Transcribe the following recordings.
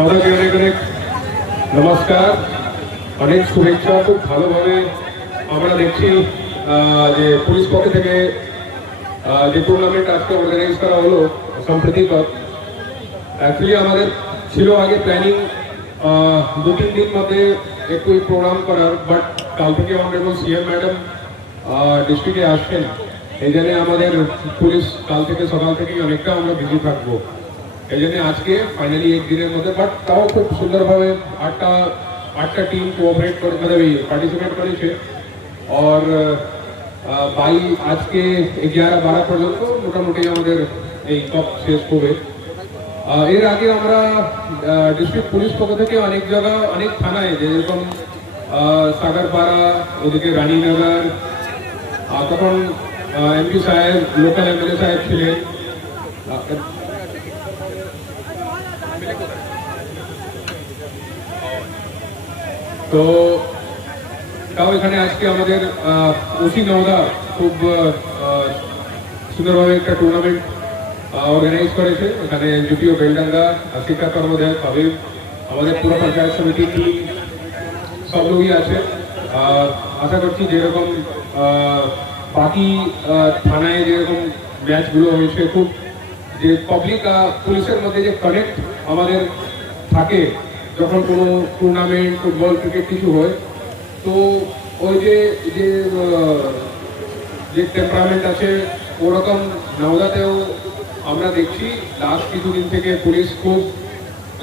নওদাকে অনেক অনেক নমস্কার। অনেক শুভেচ্ছা, খুব ভালোভাবে আমরা দেখছি যে পুলিশ পক্ষ থেকে যে টুর্নামেন্ট আজকে অর্গানাইজ করা হলো, সম্প্রতি অ্যাকচুয়ালি আমাদের ছিল আগে প্ল্যানিং দু তিন দিন মধ্যে একটু প্রোগ্রাম করার বাট কাল থেকে অনারেবল সিএম ম্যাডাম ডিস্ট্রিক্টে আসছেন। এই আমাদের পুলিশ কাল থেকে সকাল থেকেই অনেকটা আমরা বিজি থাকব। এই জন্য আজকে ফাইনালি এক দিনের মধ্যে বাট তাও খুব সুন্দরভাবে আটটা আটটা টিম কোঅপারেট করে মানে পার্টিসিপেট করেছে और বাই আজকে এগারো বারো পর্যন্ত মোটামুটি আমাদের এই কাপ শেষ হবে আহ, এর আগে আমরা ডিস্ট্রিক্ট পুলিশ পক্ষ থেকে অনেক জায়গা অনেক থানায় যেরকম আহ, সাগরপাড়া ওদিকে রানীনগর আহ, তখন এমপি সাহেব লোকাল এমএলএ সাহেব ছিলেন তো, তাও এখানে আজকে আমাদের ওসি নওদা খুব সুন্দরভাবে একটা টুর্নামেন্ট অর্গানাইজ করেছে। এখানে জুটিও বেলডাঙ্গা শিক্ষা কর্মোদয় হাবিব আমাদের পুরো পঞ্চায়েত সমিতি টিম সব লোকই আছে। আশা করছি যেরকম বাকি থানায় যেরকম ম্যাচগুলো হয়েছে, খুব যে পাবলিক পুলিশের মধ্যে যে কানেক্ট আমাদের থাকে যখন কোনো টুর্নামেন্ট ফুটবল ক্রিকেট কিছু হয়, তো ওই যে যে যে টেম্পারামেন্ট আছে, ওরকম নওদাতেও আমরা দেখছি। লাস্ট কিছুদিন থেকে পুলিশ খুব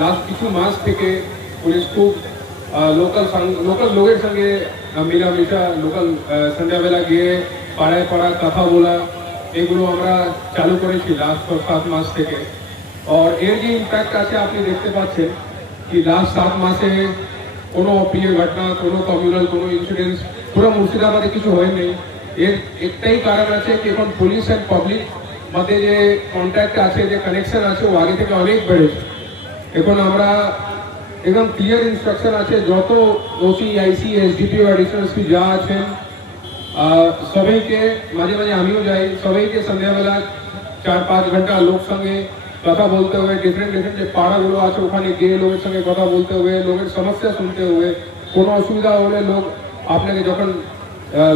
লাস্ট কিছু মাস থেকে পুলিশ খুব লোকাল লোকাল লোকের সঙ্গে মেলামেশা লোকাল সন্ধ্যাবেলা গিয়ে পাড়ায় পাড়া কথা বলা, এগুলো আমরা চালু করেছি লাস্ট সাত মাস থেকে। আর এর যে ইম্প্যাক্ট আছে, আপনি দেখতে পাচ্ছেন কি লাস্ট সাত মাসে কোনো অপ্রিয় ঘটনা কোনো কমিউনাল কোনো ইনসিডেন্স পুরো মুর্শিদাবাদে কিছু হয়নি এর একটাই কারণ আছে কি এখন পুলিশ অ্যান্ড পাবলিক মধ্যে যে কন্ট্যাক্ট আছে যে কানেকশন আছে ও আগে থেকে অনেক বেড়েছে এখন আমরা একদম ক্লিয়ার ইনস্ট্রাকশন আছে যত OC IC SDPO additional SP যা আছেন আহ, সবাইকে মাঝে মাঝে আমিও যাই সবাইকে সন্ধ্যাবেলা চার পাঁচ ঘণ্টা লোক সঙ্গে কথা বলতে হবে ডিফারেন্ট ডিফারেন্ট যে পাড়াগুলো আছে, ওখানে গিয়ে লোকের সঙ্গে কথা বলতে হবে, লোকের সমস্যা শুনতে হবে। কোনো অসুবিধা হলে লোক আপনাকে যখন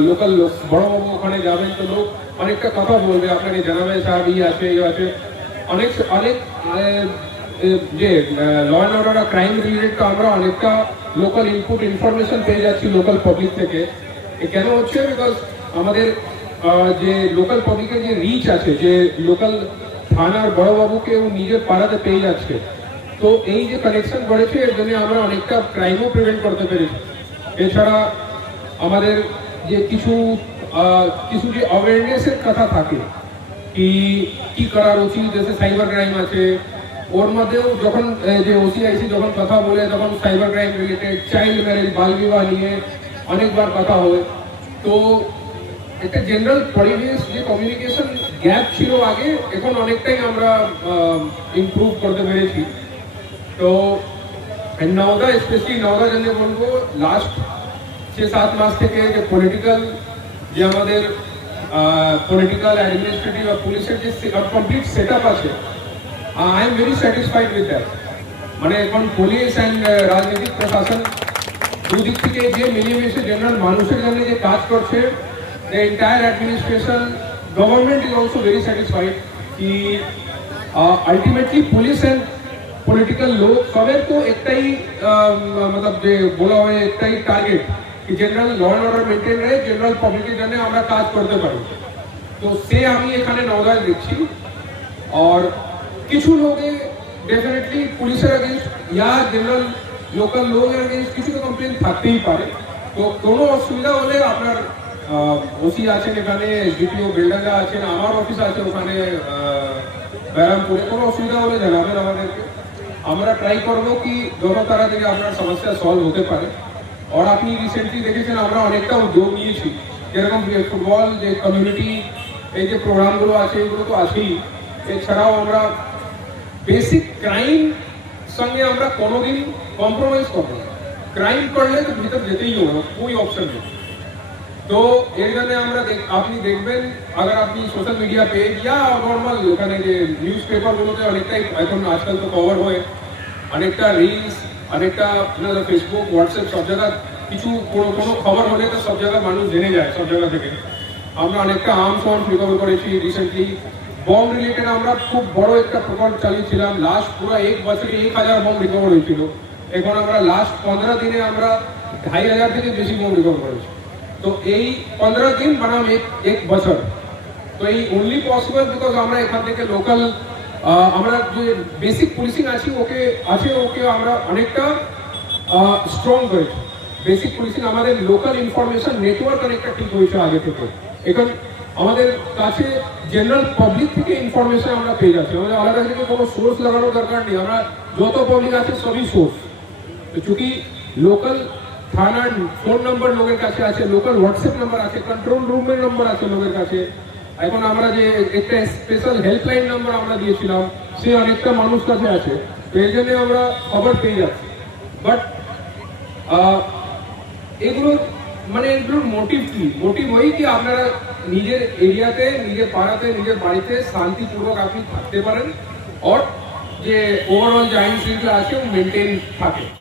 লোকাল লোক, বড়বাবু ওখানে যাবেন তো লোক অনেকটা কথা বলবে, আপনাকে জানাবে সাহেব ই আছে ই আছে। অনেক অনেক যে law and order crime related তো আমরা অনেকটা লোকাল ইনপুট ইনফরমেশন পেয়ে যাচ্ছি লোকাল পাবলিক থেকে। কেন হচ্ছে? বিকজ আমাদের যে লোকাল পাবলিকের যে রিচ আছে, যে লোকাল থানার বড়বাবুকে ও নিজের পাড়াতে পেয়ে যাচ্ছে তো এই যে কানেকশন করেছে এর জন্য আমরা অনেকটা ক্রাইমও প্রিভেন্ট করতে পেরেছি এছাড়া আমাদের যে কিছু আহ, কিছু যে অ্যাওয়ারনেসের কথা থাকে কি কি করার উচিত জেসে সাইবার ক্রাইম আছে ওর মধ্যেও যখন আহ, যে ওসিআইসি যখন কথা বলে তখন cyber crime related child marriage বাল বিবাহ নিয়ে অনেকবার কথা হয় তো একটা জেনারেল পরিবেশ যে কমিউনিকেশন গ্যাপ ছিল আগে, এখন অনেকটাই আমরা ইম্প্রুভ করতে পেরেছি। তো নওদা স্পেশালি নওদা জন্য বলব লাস্ট সে সাত মাস থেকে যে পলিটিক্যাল যে আমাদের পলিটিক্যাল অ্যাডমিনিস্ট্রেটিভ আর পুলিশের যে কমপ্লিট সেট আপ আছে I am very satisfied with that মানে এখন পুলিশ অ্যান্ড uh, রাজনৈতিক প্রশাসন দুদিক থেকে যে মিলিয়ে জেনারেল মানুষের জন্য যে কাজ করছে entire administration government is also very satisfied কি আলটিমেটলি পুলিশ অ্যান্ড পলিটিক্যাল লোক সবের তো একটাই আহ, মতলব যে বলা হয় একটাই টার্গেট কি general law and order maintain রয়ে জেনারেল পাবলিকের জন্য আমরা কাজ করতে পারি তো সে আমি এখানে নওদায় দেখছি और কিছু লোকে ডেফিনেটলি পুলিশের अगेंस्ट या জেনারেল লোকাল লোকের अगेंस्ट কিছু তো কমপ্লেন থাকতেই পারে তো কোনো অসুবিধা হলে আপনার ওসি আছেন এখানে এসডিপিও বেলডাঙ্গা আছেন আমার অফিস আছে ওখানে আহ, ব্যারামপুরে। কোনো অসুবিধা হলে জানাবেন আমাদেরকে। আমরা ট্রাই করব কি যত তাড়াতাড়ি আপনার সমস্যা সলভ হতে পারে। আর আপনি রিসেন্টলি দেখেছেন আমরা অনেকটা উদ্যোগ নিয়েছি। যেরকম ফুটবল যে কমিউনিটি এই যে প্রোগ্রামগুলো আছে এগুলো তো আছেই। এছাড়াও আমরা বেসিক ক্রাইম সঙ্গে আমরা কোনোদিন কম্প্রোমাইজ করব না। ক্রাইম করলে তো ভিতর যেতেই হবে কোই অপশন নেই। তো জন্য আমরা আপনি দেখবেন আগার আপনি সোশ্যাল মিডিয়া পেজ ইয়া নর্মাল ওখানে যে নিউজ পেপারগুলোতে অনেকটাই এখন আজকাল তো কভার হয়। অনেকটা রিলস অনেকটা আপনার ফেসবুক হোয়াটসঅ্যাপ সব জায়গায় কিছু কোনো কোনো খবর হলে তো সব জায়গায় মানুষ জেনে যায়, সব জায়গা থেকে। আমরা অনেকটা আর্মস ফর্ম রিকভার করেছি রিসেন্টলি বম রিলেটেড আমরা খুব বড় একটা প্রকল্প চালিয়েছিলাম। লাস্ট পুরো এক বছরে এক হাজার বম রিকভার হয়েছিল। এখন আমরা লাস্ট পনেরো দিনে আমরা ঢাই হাজার থেকে বেশি বম রিকভার করেছি। তো এই পনেরো দিন বানাম এক এক বছর। তো এই অনলি পসিবল বিকজ আমরা এখান থেকে লোকাল আমরা যে বেসিক পুলিশিং আছি, ওকে, আছে ওকে আমরা অনেকটা স্ট্রং করেছি বেসিক পুলিশিং আমাদের লোকাল ইনফরমেশন নেটওয়ার্ক অনেকটা ঠিক হয়েছে আগে থেকে। এখন আমাদের কাছে জেনারেল পাবলিক থেকে ইনফরমেশন আমরা পেয়ে যাচ্ছি। আমাদের আলাদা থেকে কোনো সোর্স লাগানোর দরকার নেই। আমরা যত পাবলিক আছে সবই সোর্স তো চूंकि লোকাল থানার ফোন নাম্বার লোকের কাছে আছে লোকাল হোয়াটসঅ্যাপ নাম্বার আছে কন্ট্রোল রুমের নাম্বার আছে লোকের কাছে। এখন আমরা যে একটা স্পেশাল হেল্পলাইন নাম্বার আমরা দিয়েছিলাম, সে অনেকটা মানুষ কাছে আছে। এই জন্য আমরা খবর পেয়ে যাচ্ছি। বাট এগুলো মানে এগুলোর মোটিভ কি? মোটিভ ওই কি আপনারা নিজের এরিয়াতে, নিজের পাড়াতে, নিজের বাড়িতে শান্তিপূর্বক আপনি থাকতে পারেন অর যে ওভারঅল যে আইন শৃঙ্খলা আছে মেনটেন থাকে।